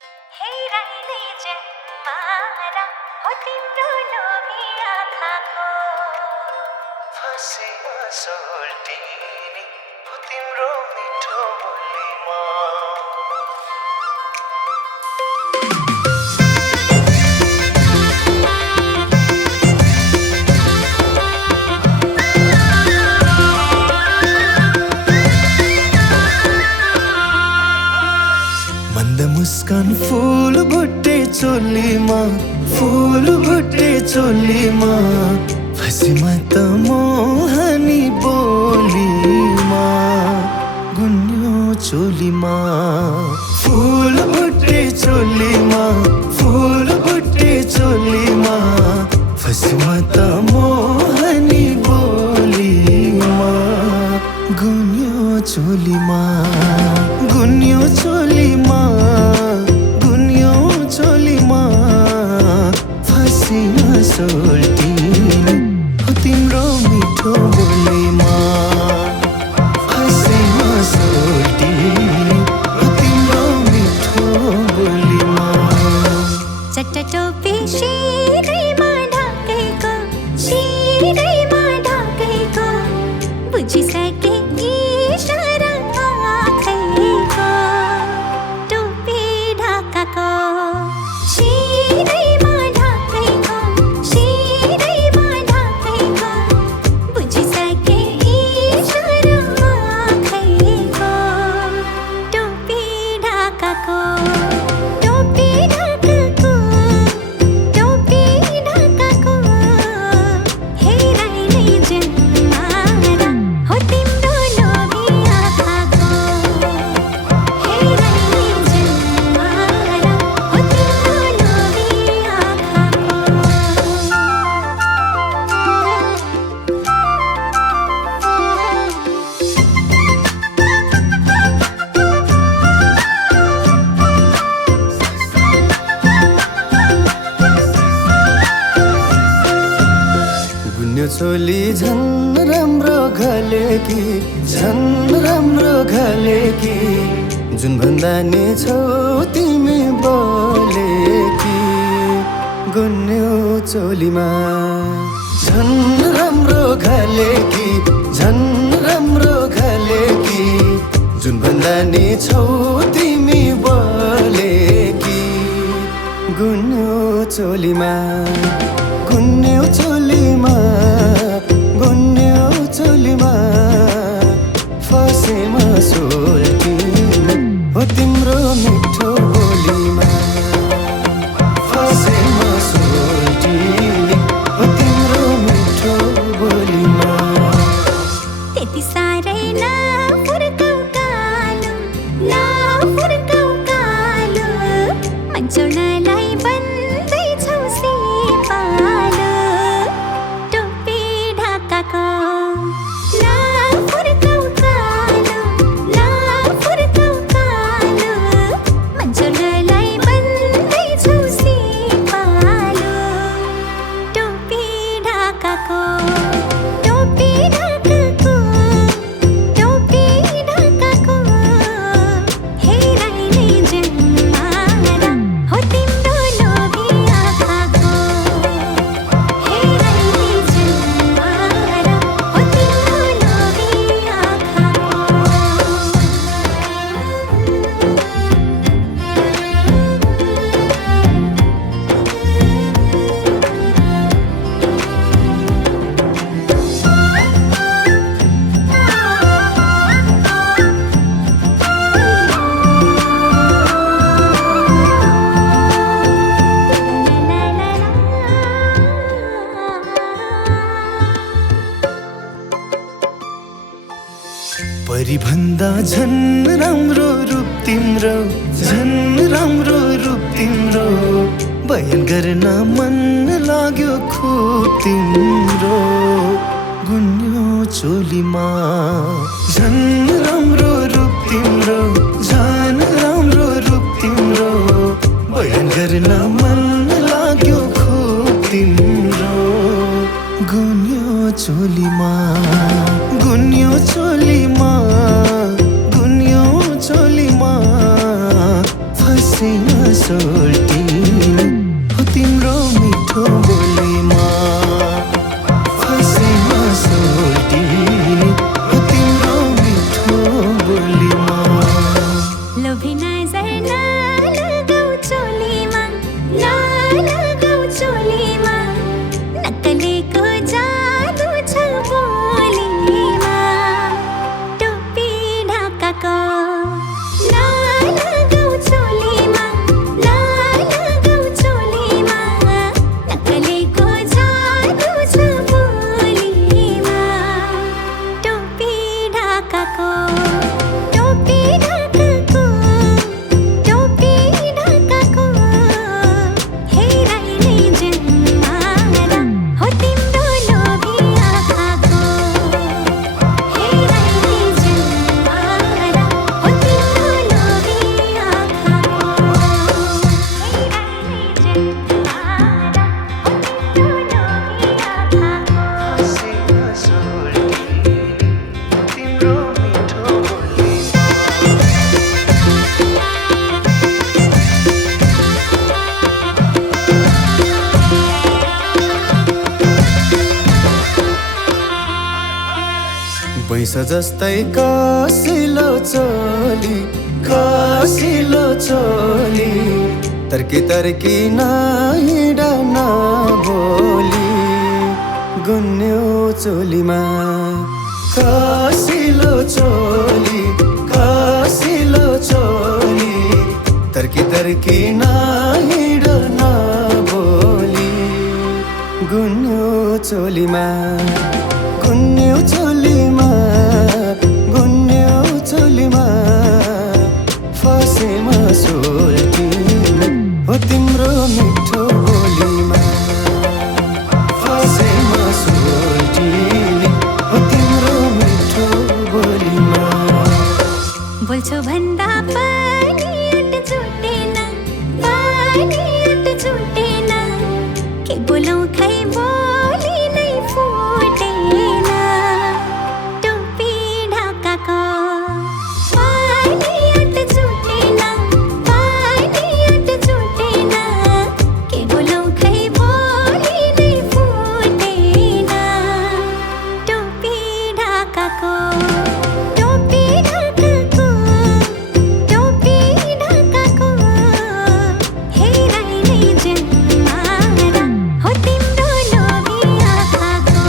हेराइले जन्मारा हो तिम्रो लोभी आँखाको फाँसीमा सोल्टिनी हो तिम्रो मिठो बोलीमा मंद मुस्कान फूल भुट्टे चोलीमा फूल भुट्टे चोलीमा फसी म त मोहनी बोलीमा गुन्यो चोलीमा फूल भुट्टे चोलीमा फूल भुट्टे चोलीमा फसी म त मोहनी बोलीमा गुन्यो चोलीमा गुन्यो चोलीमा गुन्यो चोलीमा फाँसीमा सोल्टिनी हो तिम्रो मिठो बोलीमा फाँसीमा सोल्टिनी हो तिम्रो मिठो बोलीमा चट्ट टोपी शिरैमा ढाकेको शिरैमा ढाकेको बुझिसके इशारा आँखैको टोपी ढाकाको शिरैमा ढाकेको शिरैमा ढाकेको बुझिसके इशारा आँखैको टोपी ढाकाको टोपी ढाकाको टोपी ढाकाको हेराइले जन्मारा हो तिम्रो लोभी आँखाको हेराइले जन्मारा हो तिम्रो लोभी आँखाको गुन्यो चोली झन् राम्रो घलेकी झन् राम्रो घलेकी जुन भन्दा नि छौ तिमी बोलेकी गुन्यो चोलीमा झन् राम्रो घलेकी झन् राम्रो घलेकी जुन भन्दा नि छौ तिमी बोलेकी गुन्यो चोलीमा गुन्यो चोलीमा गुन्यो चोलीमा फसेमा सोल्टिनी हो तिम्रो मिठो बोलीमा फसेमा सोल्टिनी हो तिम्रो मिठो बोलीमा त्यति साह्रै नफुर्काउ कालो नफुर्काउ कालो मन्चौनालाई बन्दैछौ सिपालो टोपी ढाकाको नफुर्काउ कालो नफुर्काउ कालो मन्चौनालाई बन्दैछौ सिपालो टोपी ढाकाको टोपी ढाकाको टोपी ढाकाको हेराइले जन्मारा हो तिम्रो लोभी आँखाको हेराइले जन्मारा हो तिम्रो लोभी आँखाको परिभन्दा झन् राम्रो रूप तिम्रो झन् राम्रो रूप तिम्रो बयान गर्न मन लाग्यो खुब तिम्रो गुन्यो चोलीमा झन् राम्रो रूप तिम्रो झन् राम्रो रूप तिम्रो बयान गर्न मन लाग्यो खुब तिम्रो गुन्यो चोलीमा गुन्यो चोलीमा गुन्यो चोलीमा फसेमा पैस जस्तै कसिलो चोली कसिलो चोली तर्की तर्की नहिँड नबोली गुन्यो चोलीमा कसिलो चोली कसिलो चोली तर्की तर्की नहिँड नबोली गुन्यो चोलीमा गुन्यो चोलीमा गुन्यो चोलीमा फसेमा सोल्टिन हो तिम्रो मिठो बोलीमा फसेमा सोल्टिन हो तिम्रो मिठो बोलीमा बोल्छौ भन्दा पनि अट छुटेन पनि अट छुटेन के बोलौँ खै बोली नै फुटेन टोपी ढाकाको पनि अट छुटेन पनि अट छुटेन के बोलौँ खै बोली नै फुटेन टोपी ढाकाको टोपी ढाकाको टोपी ढाकाको हेराइ नै जन्मारा हो तिम्रो लोभी आँखाको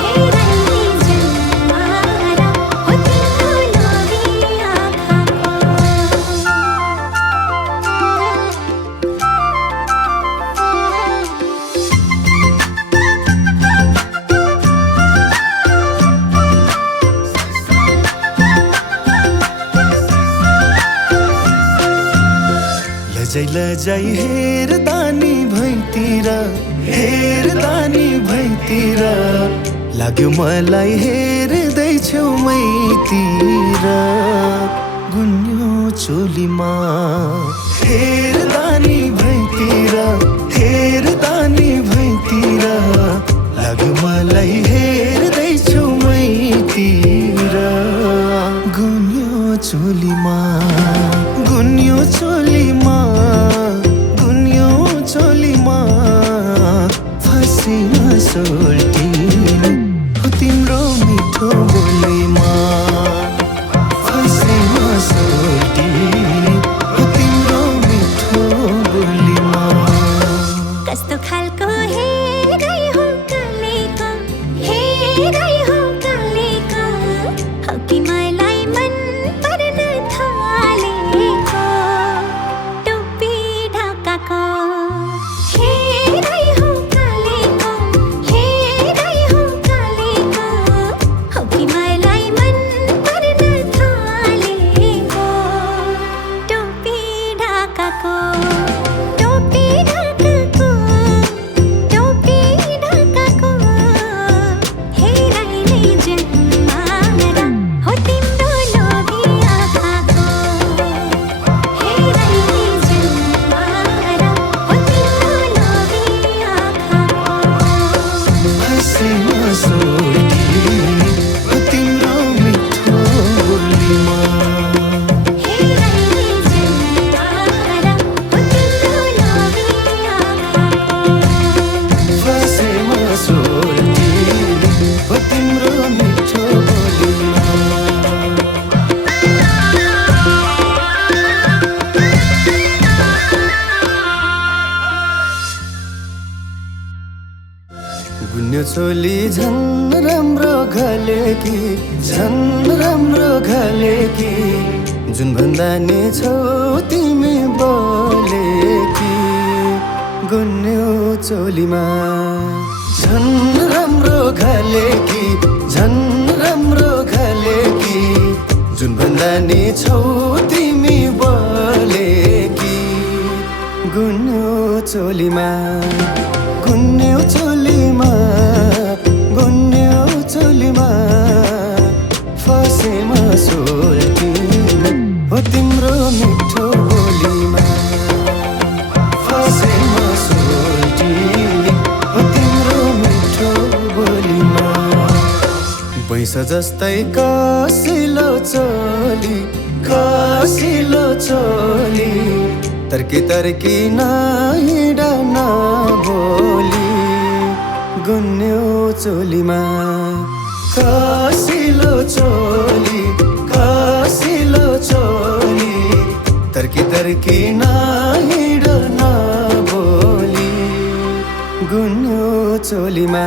हेराइ नै जन्मारा हो तिम्रो लोभी आँखाको लजै लजै हेर्दानी भैतिर लाग्यो मलाई हेर्दैछौ मैतिर गुन्यो चोलीमा हेर्दानी भैतिर लाग्यो मलाई हेर्दैछौ मैतिर गुन्यो चोलीमा गुन्यो चोलीमा गुन्यो चोलीमा फसेमा सोल्टिन हो तिम्रो मिठो बोलीमा फसेमा सोल्टिन हो तिम्रो मिठो बोलीमा कस्तो खालको हेराइ हो कालेको हेराइ हो कालेको हौ कि मलाई मन पर्न थालेको टोपी ढाकाको हेराइ हो कालेको हेराइ हो कालेको हौ कि मलाई मन पर्न थालेको टोपी ढाकाको टोपी ढाकाको टोपी ढाकाको हेराइ नै जन्मारा हो तिम्रो लोभी आँखाको हेराइ नै जन्मारा हो तिम्रो लोभी आँखाको फसेमा सोल्टिन हो तिम्रो मिठो बोलीमा हेराइ नै जन्मारा हो तिम्रो लोभी आँखाको फसेमा सोल्टिन हो तिम्रो मिठो बोलीमा गुन्यो चोली झन् राम्रो घलेकी जुन भन्दा नि छौ तिमी बोलेकी गुन्यो चोलीमा झन् राम्रो घलेकी जुन भन्दा नि छौ तिमी बोलेकी गुन्यो चोलीमा गुन्यो चोलीमा गुन्यो चोलीमा फसेमा सोल्टिन हो तिम्रो मिठो बोलीमा फसेमा सोल्टिन हो तिम्रो मिठो बोलीमा पैस जस्तै कसिलो चोली तर्की तर्की नहिँड नबोली गुन्यो चोलीमा कसिलो चोली तर्की तर्की नहिँड नबोली गुन्नु चोलीमा